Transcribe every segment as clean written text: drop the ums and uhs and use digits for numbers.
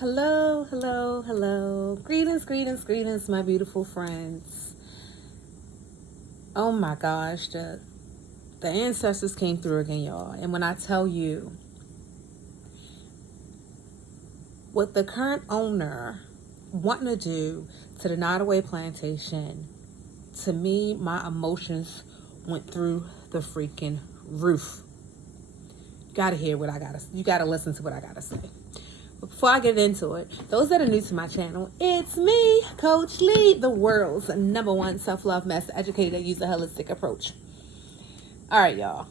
Hello, hello, hello. Greetings, greetings, greetings, my beautiful friends. Oh my gosh, the ancestors came through again, y'all. And when I tell you what the current owner wanting to do to the Nottoway Plantation, to me, my emotions went through the freaking roof. You gotta listen to what I gotta say. Before I get into it, those that are new to my channel, it's me, Coach Lee, the world's #1 self-love master educator that uses a holistic approach. All right, y'all.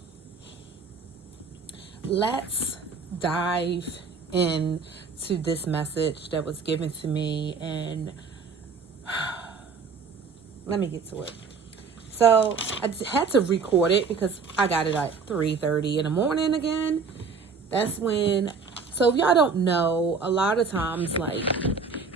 Let's dive into this message that was given to me, and let me get to it. So I had to record it because I got it at 3:30 in the morning again. That's when. So if y'all don't know, a lot of times like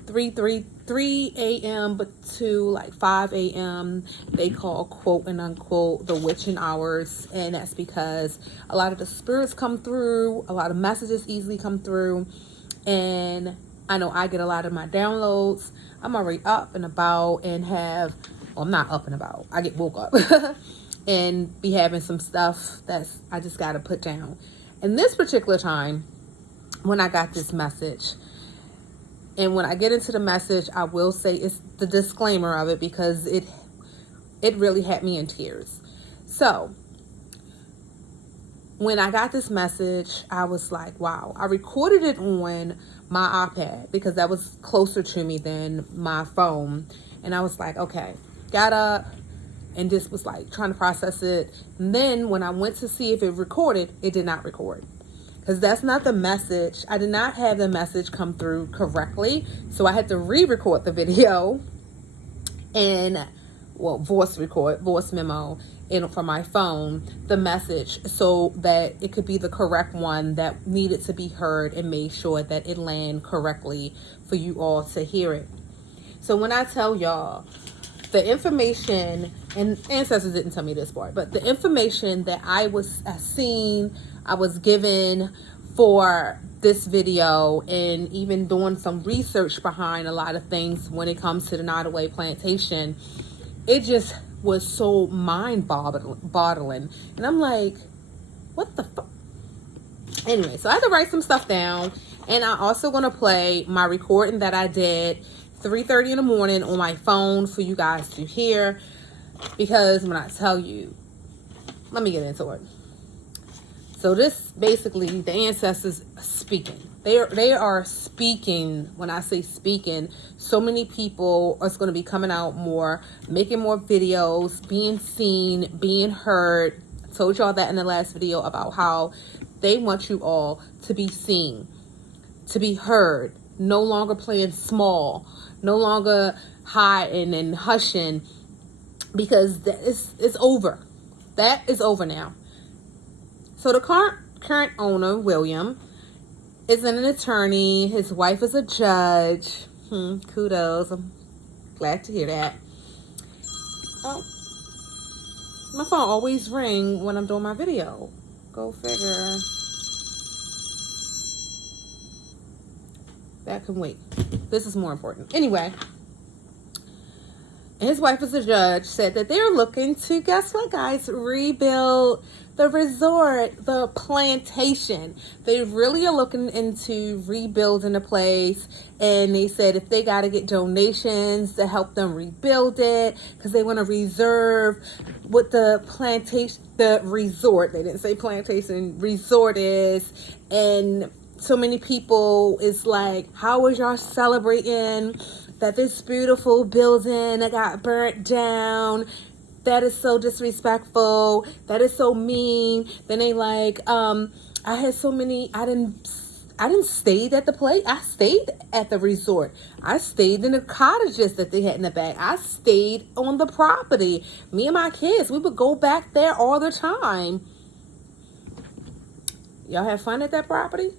3 a.m. but to like 5 a.m. they call quote and unquote the witching hours, and that's because a lot of the spirits come through, a lot of messages easily come through, and I know I get a lot of my downloads. I'm already up and about and I'm not up and about. I get woke up and be having some stuff I just got to put down. And this particular time, when I got this message, and when I get into the message, I will say it's the disclaimer of it because it really had me in tears. So when I got this message, I was like, wow. I recorded it on my iPad because that was closer to me than my phone. And I was like, okay, got up and just was like trying to process it. And then when I went to see if it recorded, it did not record. Because that's not the message. I did not have the message come through correctly. So I had to re-record the video and, voice memo from my phone, the message, so that it could be the correct one that needed to be heard, and made sure that it landed correctly for you all to hear it. So when I tell y'all the information, and ancestors didn't tell me this part, but the information that I was given for this video, and even doing some research behind a lot of things when it comes to the Nottoway Plantation, it just was so mind-boggling. And I'm like, what the fuck? Anyway, so I had to write some stuff down, and I'm also going to play my recording that I did 3:30 in the morning on my phone for you guys to hear, because when I tell you, let me get into it. So this basically, the ancestors speaking. They are speaking. When I say speaking, so many people are going to be coming out more, making more videos, being seen, being heard. I told y'all that in the last video about how they want you all to be seen, to be heard, no longer playing small, no longer hiding and hushing, because it's over. That is over now. So the current owner, William, is an attorney. His wife is a judge. Kudos. I'm glad to hear that. Oh, my phone always rings when I'm doing my video. Go figure. That can wait. This is more important. Anyway, his wife is a judge, said that they're looking to, guess what, guys, rebuild the resort, the plantation. They really are looking into rebuilding the place, and they said if they got to get donations to help them rebuild it, because they want to reserve what the plantation, the resort, they didn't say plantation, resort is. And so many people is like, how is y'all celebrating that this beautiful building that got burnt down? That is so disrespectful. That is so mean. Then they like, I had so many, I didn't stay at the place. I stayed at the resort. I stayed in the cottages that they had in the back. I stayed on the property. Me and my kids, we would go back there all the time. Y'all have fun at that property?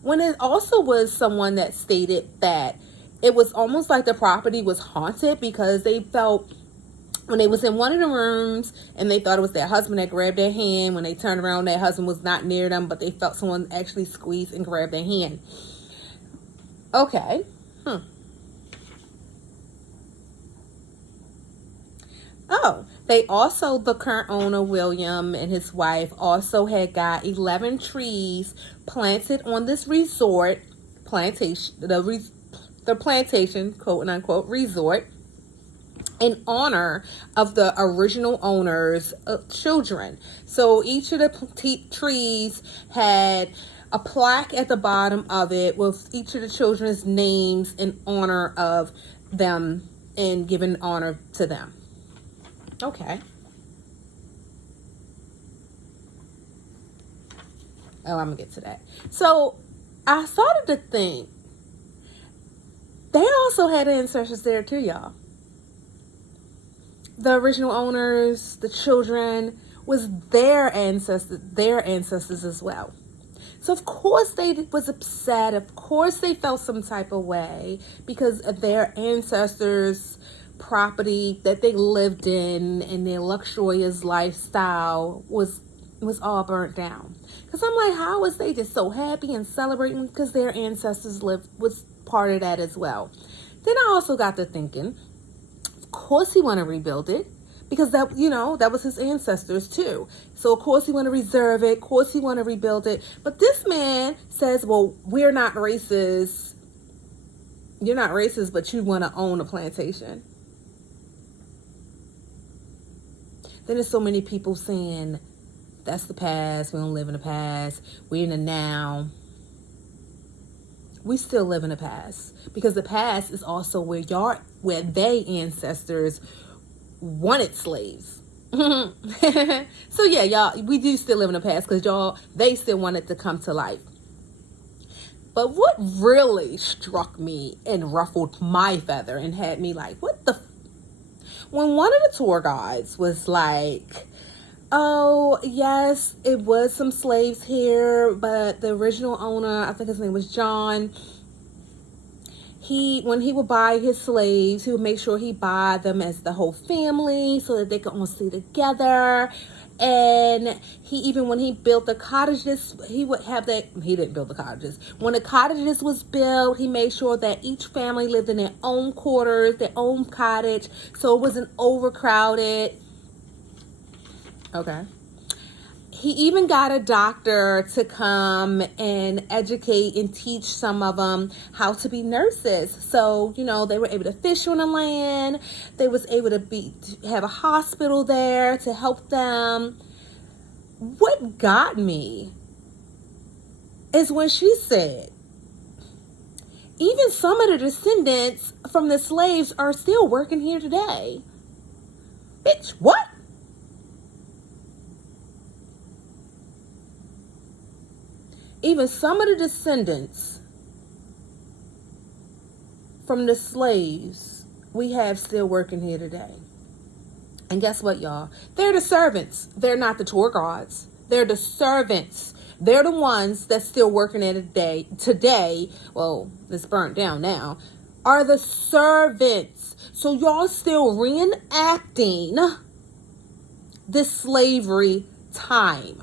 When it also was someone that stated that it was almost like the property was haunted, because they felt when they was in one of the rooms and they thought it was their husband that grabbed their hand. When they turned around, their husband was not near them, but they felt someone actually squeeze and grab their hand. Okay. Oh, they also, the current owner, William, and his wife also had got 11 trees planted on this resort, plantation, the plantation, quote unquote, resort, in honor of the original owner's children. So each of the trees had a plaque at the bottom of it with each of the children's names in honor of them and giving honor to them. Okay. Oh, I'm gonna get to that. So I started to think they also had ancestors there too, y'all. The original owners, the children, was their ancestors as well. So of course they was upset. Of course they felt some type of way because of their ancestors' property that they lived in and their luxurious lifestyle was all burnt down. Because I'm like, how was they just so happy and celebrating because their ancestors was part of that as well. Then I also got to thinking, of course he want to rebuild it because that was his ancestors too. So of course he want to reserve it. Of course he want to rebuild it. But this man says, well, we're not racist. You're not racist, but you want to own a plantation. Then there's so many people saying that's the past. We don't live in the past. We're in the now. We still live in the past because the past is also where they ancestors wanted slaves. So yeah, y'all, we do still live in the past because they still wanted to come to life. But what really struck me and ruffled my feather and had me like, when one of the tour guides was like, oh, yes, it was some slaves here, but the original owner, I think his name was John, when he would buy his slaves, he would make sure he buy them as the whole family so that they could all stay together. And when he built the cottages, he didn't build the cottages. When the cottages was built, he made sure that each family lived in their own quarters, their own cottage, so it wasn't overcrowded. Okay. He even got a doctor to come and educate and teach some of them how to be nurses. So, they were able to fish on the land. They was able to have a hospital there to help them. What got me is when she said, even some of the descendants from the slaves are still working here today. Bitch, what? Even some of the descendants from the slaves we have still working here today. And guess what, y'all? They're the servants. They're not the tour guides. They're the servants. They're the ones that's still working at today. Well, it's burnt down now. Are the servants. So y'all still reenacting this slavery time.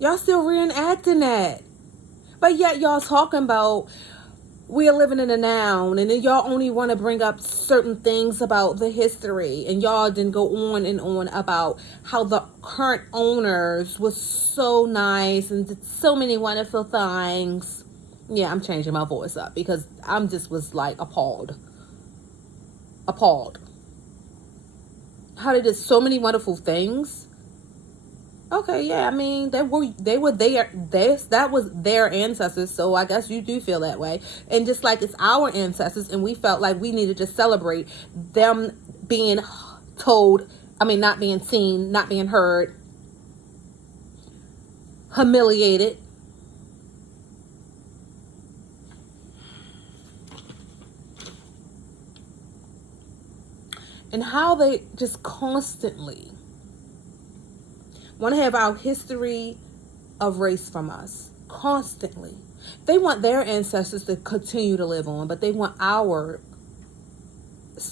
Y'all still reenacting that. But yet y'all talking about we're living in a noun, and then y'all only want to bring up certain things about the history, and y'all didn't go on and on about how the current owners was so nice and did so many wonderful things. Yeah, I'm changing my voice up because I'm just was like appalled. How they did so many wonderful things. Okay, yeah, I mean, they were there. That was their ancestors, so I guess you do feel that way. And just like it's our ancestors, and we felt like we needed to celebrate them being not being seen, not being heard, humiliated. And how they just constantly want to have our history of race from us constantly. They want their ancestors to continue to live on, but they want ours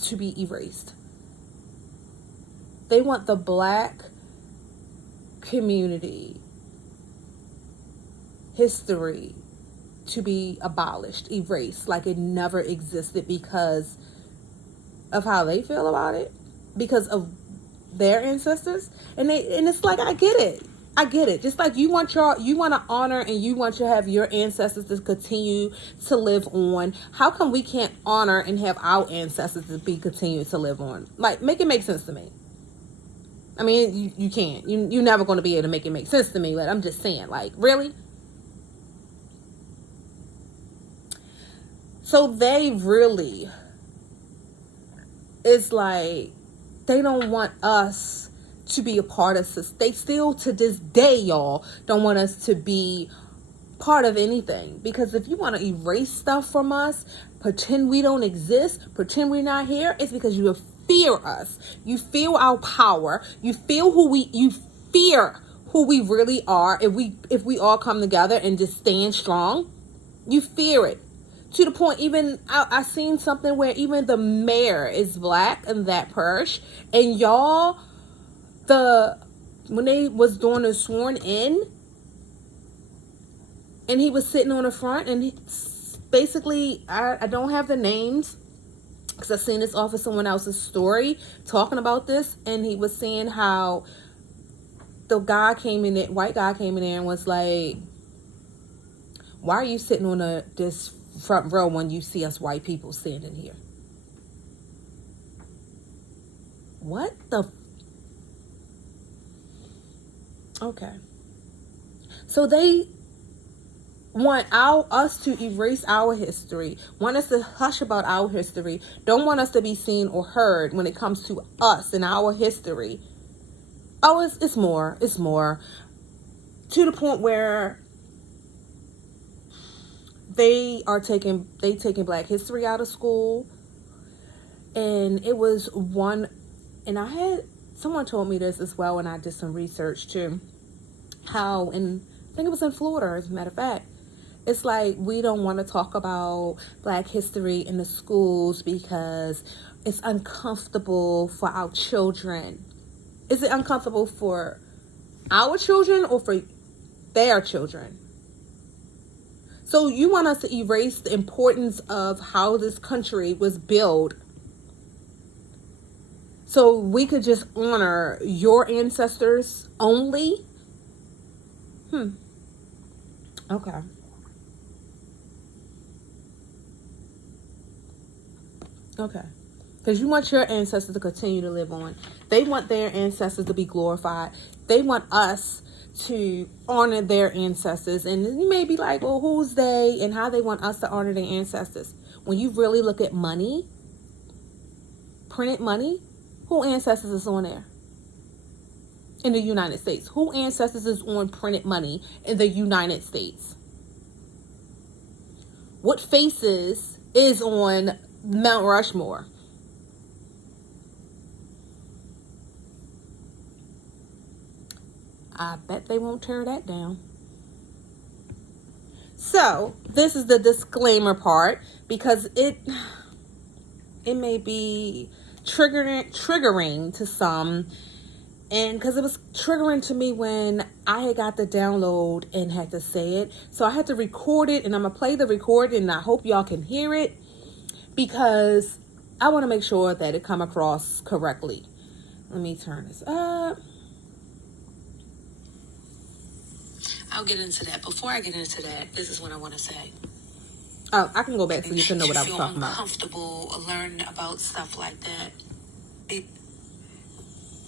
to be erased. They want the Black community history to be abolished, erased, like it never existed because of how they feel about it, because of their ancestors. And it's like, I get it. Just like you want to honor and you want to have your ancestors to continue to live on. How come we can't honor and have our ancestors to be continued to live on? Like, make it make sense to me. I mean, you can't. You're never going to be able to make it make sense to me. But I'm just saying, like, really? So they really, it's like, they don't want us to be a part of this. They still, to this day, y'all, don't want us to be part of anything. Because if you want to erase stuff from us, pretend we don't exist, pretend we're not here, it's because you fear us. You feel our power. You fear who we really are. If we all come together and just stand strong, you fear it. To the point, even I seen something where even the mayor is black in that parish, and y'all, when they was doing the sworn in, and he was sitting on the front, and basically, I don't have the names because I seen this off of someone else's story talking about this, and he was saying how the guy came in there, white guy came in there and was like, "Why are you sitting on this front row when you see us white people standing here?" What the? Okay. So they want us to erase our history, want us to hush about our history, don't want us to be seen or heard when it comes to us and our history. Oh, it's more to the point where they taking Black history out of school. And it was one, and someone told me this as well, and I did some research too, how, and I think it was in Florida, as a matter of fact, it's like we don't want to talk about Black history in the schools because it's uncomfortable for our children. Is it uncomfortable for our children or for their children? So you want us to erase the importance of how this country was built so we could just honor your ancestors only? Okay. Okay. Because you want your ancestors to continue to live on. They want their ancestors to be glorified. They want us to honor their ancestors. And you may be like, well, who's they and how they want us to honor their ancestors? When you really look at money, printed money, who ancestors is on there? In the United States. Who ancestors is on printed money in the United States? What faces is on Mount Rushmore? I bet they won't tear that down. So, this is the disclaimer part, because it may be triggering to some, and because it was triggering to me when I had got the download and had to say it. So I had to record it, and I'm going to play the recording, and I hope y'all can hear it, because I want to make sure that it come across correctly. Let me turn this up. I'll get into that. Before I get into that, this is what I want to say. Oh, I can go back so you can know what I was talking about. Uncomfortable learning about stuff like that. It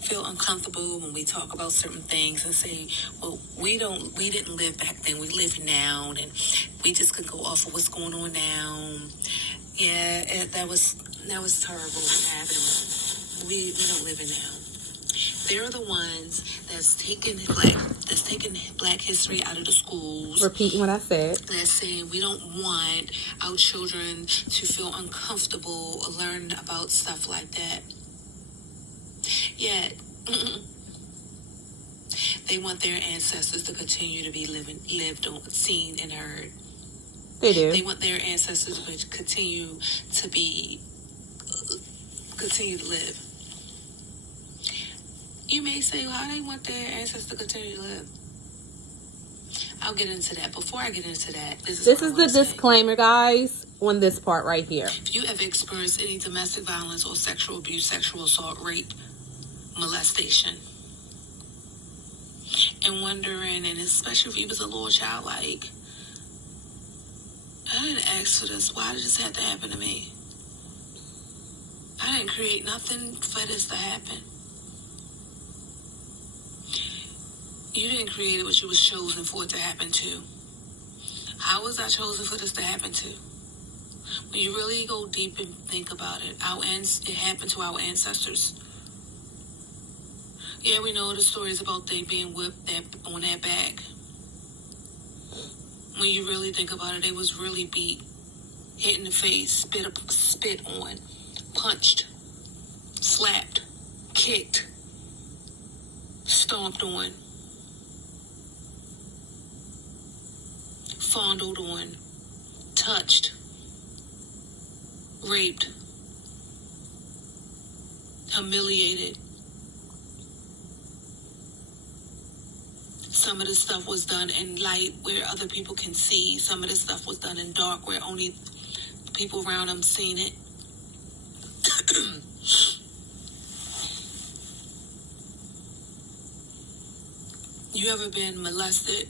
feel uncomfortable when we talk about certain things and say, well, we didn't live back then. We live now, and we just could go off of what's going on now. Yeah, that was terrible what happened. We don't live in now. They're the ones that's taking Black history out of the schools. Repeating what I said. That's saying we don't want our children to feel uncomfortable learning about stuff like that. Yet, they want their ancestors to continue to be lived on, seen, and heard. They do. They want their ancestors to continue to live. You may say, well, how they want their ancestors to continue to live? I'll get into that. Before I get into that, this This is is the disclaimer, guys, on this part right here. If you ever experienced any domestic violence or sexual abuse, sexual assault, rape, molestation, and wondering, and especially if you was a little child, like, I didn't ask for this. Why did this have to happen to me? I didn't create nothing for this to happen. You didn't create it, but you was chosen for it to happen to. How was I chosen for this to happen to? When you really go deep and think about it, it happened to our ancestors. Yeah, we know the stories about they being whipped on their back. When you really think about it, they was really beat, hit in the face, spit on, punched, slapped, kicked, stomped on, fondled on, touched, raped, humiliated. Some of this stuff was done in light where other people can see. Some of this stuff was done in dark where only the people around them seen it. You ever been molested?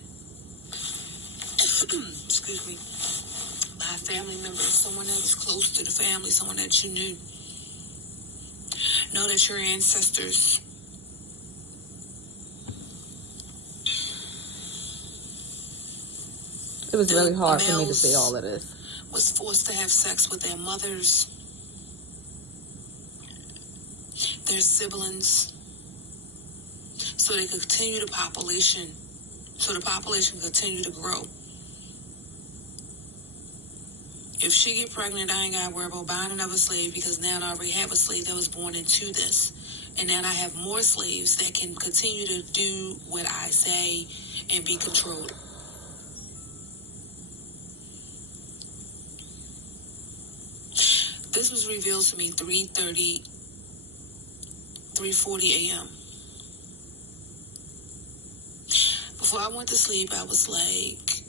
Excuse me. By a family member, someone that's close to the family, someone that you knew. Know that your ancestors It was really hard for me to see all of this. Was forced to have sex with their mothers, their siblings, so they could continue the population, so the population continue to grow. If she get pregnant, I ain't got to worry about buying another slave because now I already have a slave that was born into this. And then I have more slaves that can continue to do what I say and be controlled. This was revealed to me 3:40 a.m. Before I went to sleep, I was like,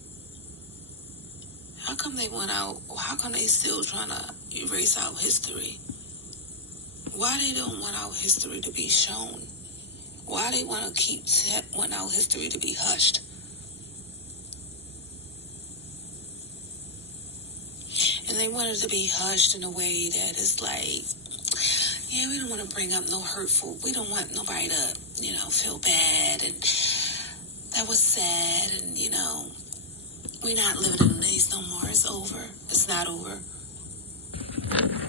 how come they went out? How come they still trying to erase our history? Why they don't want our history to be shown? Why they want to want our history to be hushed? And they want it to be hushed in a way that is like, yeah, we don't want to bring up no hurtful. We don't want nobody to, feel bad. And that was sad. And, we're not living in the days no more. It's over. It's not over.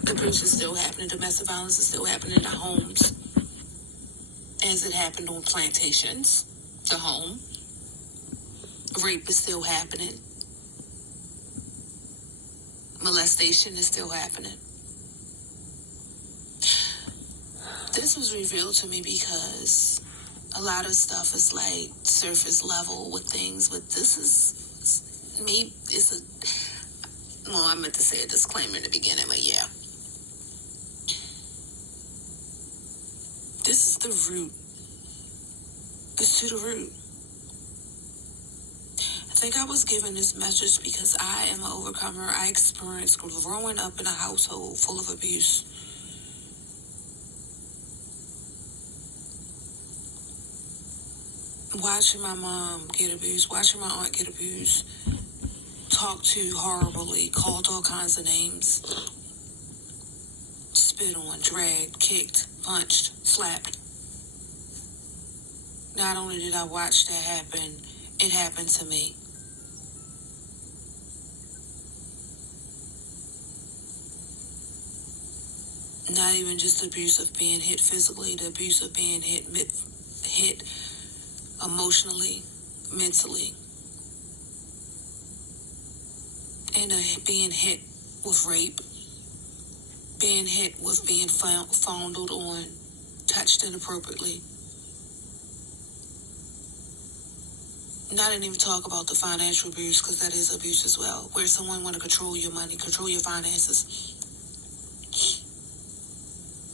The abuse is still happening. Domestic violence is still happening in our homes. As it happened on plantations, the home. Rape is still happening. Molestation is still happening. This was revealed to me because a lot of stuff is like surface level with things, but this is me. I meant to say a disclaimer in the beginning, but yeah. This is the root. It's to the root. I think I was given this message because I am an overcomer. I experienced growing up in a household full of abuse. Watching my mom get abused, watching my aunt get abused, talked to horribly, called all kinds of names, spit on, dragged, kicked, punched, slapped. Not only did I watch that happen, it happened to me. Not even just the abuse of being hit physically, the abuse of being hit emotionally, mentally, and being hit with rape, being hit with being fondled on, touched inappropriately. And I didn't even talk about the financial abuse because that is abuse as well, where someone want to control your money, control your finances.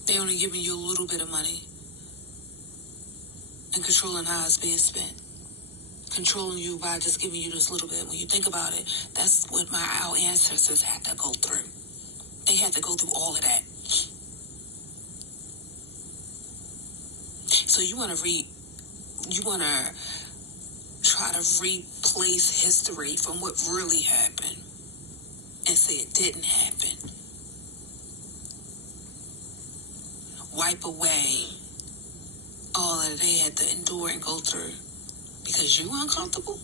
They only giving you a little bit of money and controlling how it's being spent. controlling you by just giving you this little bit. When you think about it, that's what our ancestors had to go through. They had to go through all of that. So you want to try to replace history from what really happened and say it didn't happen. Wipe away all that they had to endure and go through because you uncomfortable.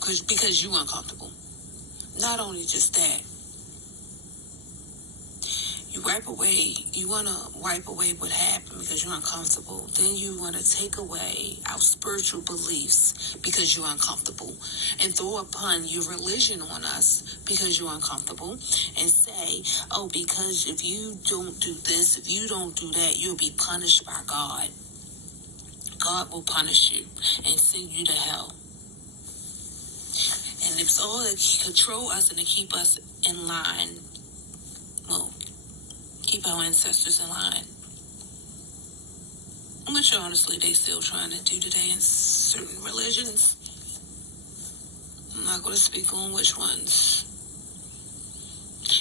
Because you uncomfortable. Not only just that, you want to wipe away what happened because you're uncomfortable. Then you want to take away our spiritual beliefs because you're uncomfortable and throw upon your religion on us because you're uncomfortable and say, oh, because if you don't do this, if you don't do that, you'll be punished by God. God will punish you and send you to hell. And it's all to control us and to keep us in line. Well, keep our ancestors in line. Which honestly they still trying to do today in certain religions. I'm not going to speak on which ones.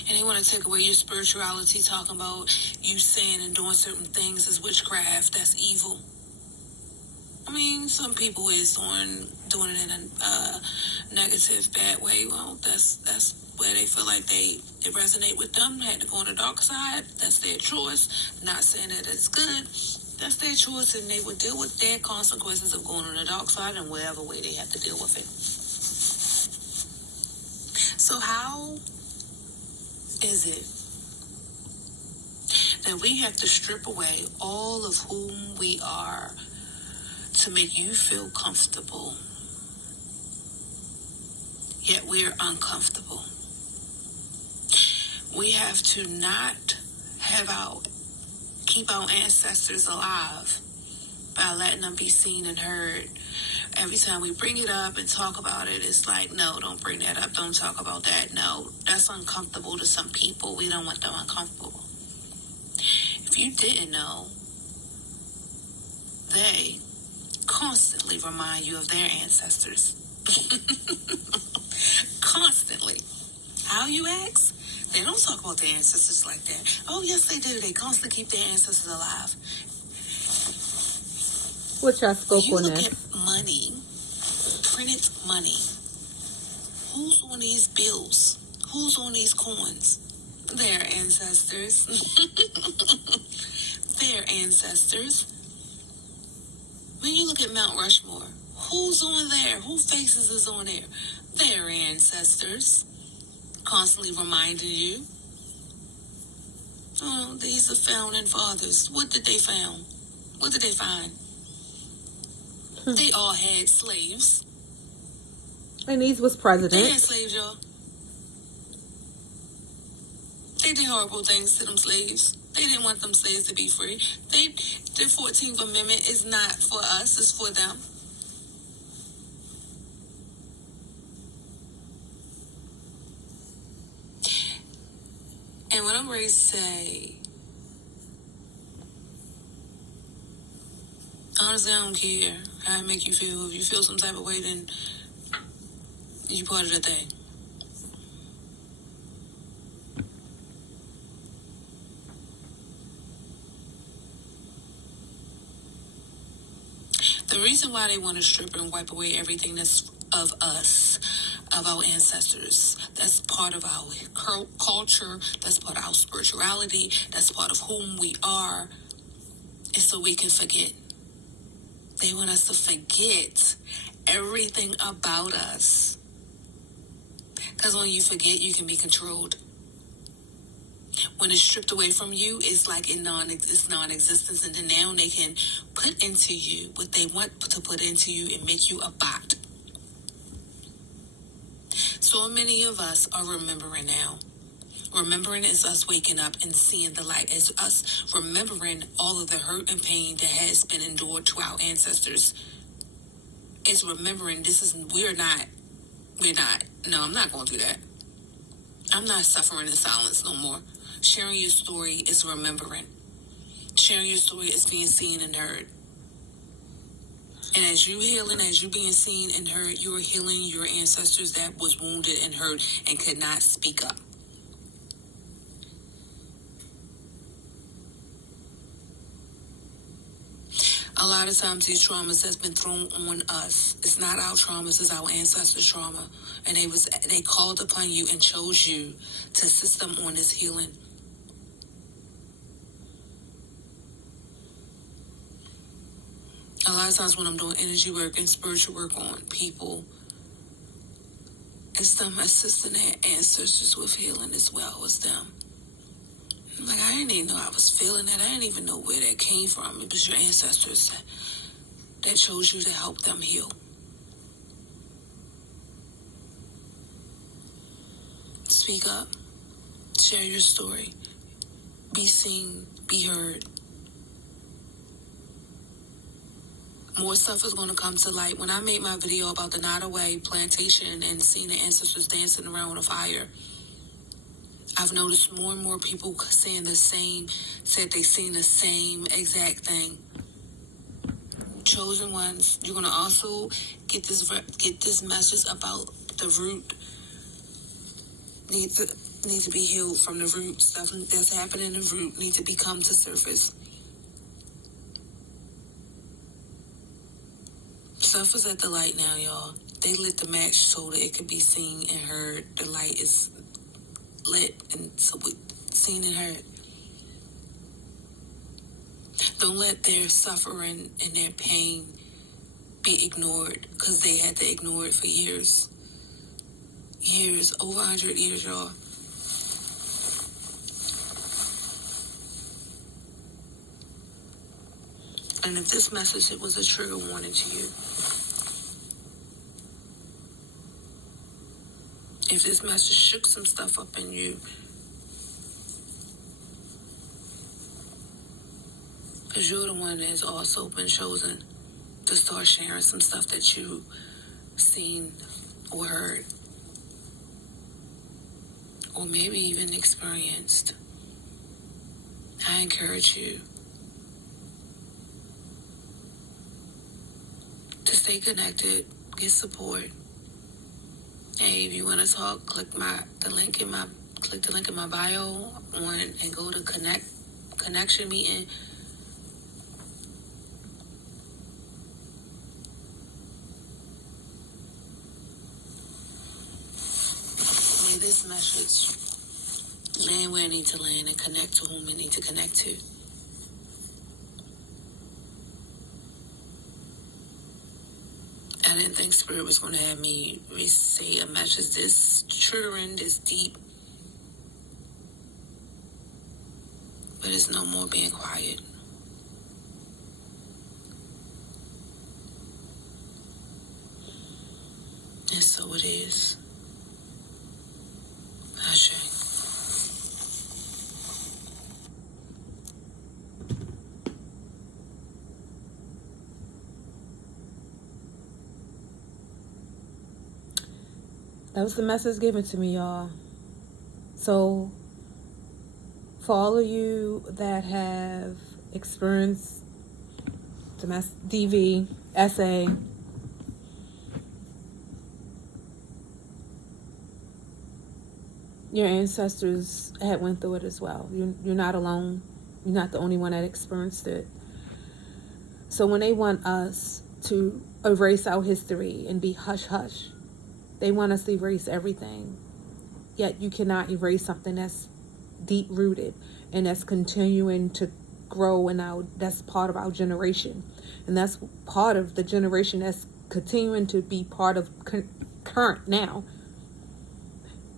And they want to take away your spirituality, talking about you saying and doing certain things as witchcraft. That's evil. I mean, some people is doing it in a negative, bad way. Well, that's where they feel like it resonate with them. Had to go on the dark side. That's their choice. Not saying that it's good. That's their choice, and they would deal with their consequences of going on the dark side in whatever way they have to deal with it. So how is it that we have to strip away all of whom we are to make you feel comfortable, yet we're uncomfortable? We have to not keep our ancestors alive by letting them be seen and heard. Every time we bring it up and talk about it, it's like, no, don't bring that up. Don't talk about that. No, that's uncomfortable to some people. We don't want them uncomfortable. If you didn't know, they constantly remind you of their ancestors. Constantly. How, you ask? They don't talk about their ancestors like that. Oh, yes, they do. They constantly keep their ancestors alive. What's your scope You on look this? at money, printed money. Who's on these bills? Who's on these coins? Their ancestors. Their ancestors. When you look at Mount Rushmore, who's on there? Who faces is on there? Their ancestors. Constantly reminding you. Oh, these are founding fathers. What did they found? What did they find? They all had slaves. And these was They had presidents. slaves, y'all. They did horrible things to them slaves. They didn't want them slaves to be free. The 14th Amendment is not for us, it's for them. And when I'm ready to say, honestly, I don't care how it make you feel. If you feel some type of way, then you part of the thing. The reason why they want to strip and wipe away everything that's of us, of our ancestors, that's part of our culture, that's part of our spirituality, that's part of whom we are, is so we can forget. They want us to forget everything about us. Because when you forget, you can be controlled. When it's stripped away from you, it's like it's non-existence, and then now they can put into you what they want to put into you and make you a bot. So many of us are remembering now. Remembering is us waking up and seeing the light. It's us remembering all of the hurt and pain that has been endured to our ancestors. It's remembering no, I'm not going to do that. I'm not suffering in silence no more. Sharing your story is remembering. Sharing your story is being seen and heard. And as you healing, as you being seen and heard, you are healing your ancestors that was wounded and hurt and could not speak up. A lot of times these traumas has been thrown on us. It's not our traumas, it's our ancestors' trauma. And they called upon you and chose you to assist them on this healing. A lot of times when I'm doing energy work and spiritual work on people, it's them assisting their ancestors with healing as well as them. Like, I didn't even know I was feeling that. I didn't even know where that came from. It was your ancestors that chose you to help them heal. Speak up. Share your story. Be seen. Be heard. More stuff is going to come to light. When I made my video about the Nottoway Plantation and seeing the ancestors dancing around with a fire, I've noticed more and more people saying said they seen the same exact thing. Chosen ones, you're going to also get this message about the root. Need to be healed from the root. Stuff that's happening in the root need to be come to surface. Stuff is at the light now, y'all. They lit the match so that it could be seen and heard. The light is lit and so we seen and heard. Don't let their suffering and their pain be ignored, because they had to ignore it for years. Years, over 100 years, y'all. And if this message, it was a trigger warning to you. If this message shook some stuff up in you, because you're the one that's also been chosen to start sharing some stuff that you seen or heard, or maybe even experienced. I encourage you to stay connected, get support. Hey, if you want to talk, click the link in my bio and go to connection meeting. May this message land where it needs to land and connect to whom it needs to connect to. I didn't think Spirit was going to have me say a message this triggering, this deep. But it's no more being quiet. And so it is. Ashe. That was the message given to me, y'all. So, for all of you that have experienced DV, SA, your ancestors had went through it as well. You're not alone. You're not the only one that experienced it. So when they want us to erase our history and be hush-hush, they want us to erase everything. Yet you cannot erase something that's deep-rooted and that's continuing to grow, and that's part of our generation. And that's part of the generation that's continuing to be part of current now.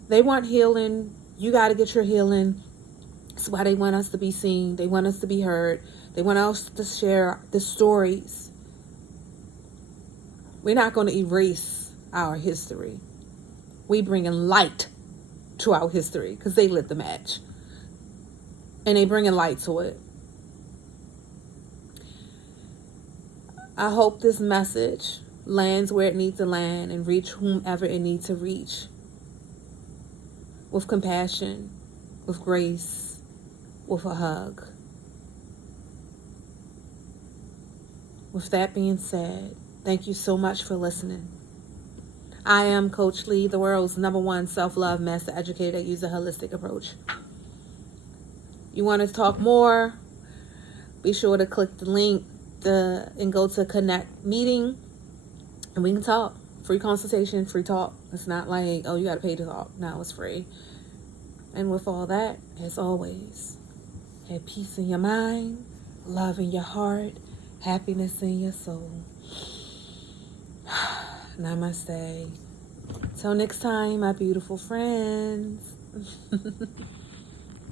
They want healing. You got to get your healing. That's why they want us to be seen. They want us to be heard. They want us to share the stories. We're not going to erase our history. We bringing light to our history because they lit the match. And they bringing light to it. I hope this message lands where it needs to land and reach whomever it needs to reach. With compassion, with grace, with a hug. with that being said, thank you so much for listening. I am Coach Lee, the world's #1 self-love master educator that uses a holistic approach. You want to talk more? Be sure to click the link and go to Connect Meeting, and we can talk. Free consultation, free talk. It's not like, oh, you got to pay to talk. No, it's free. And with all that, as always, have peace in your mind, love in your heart, happiness in your soul. Namaste. Till next time, my beautiful friends.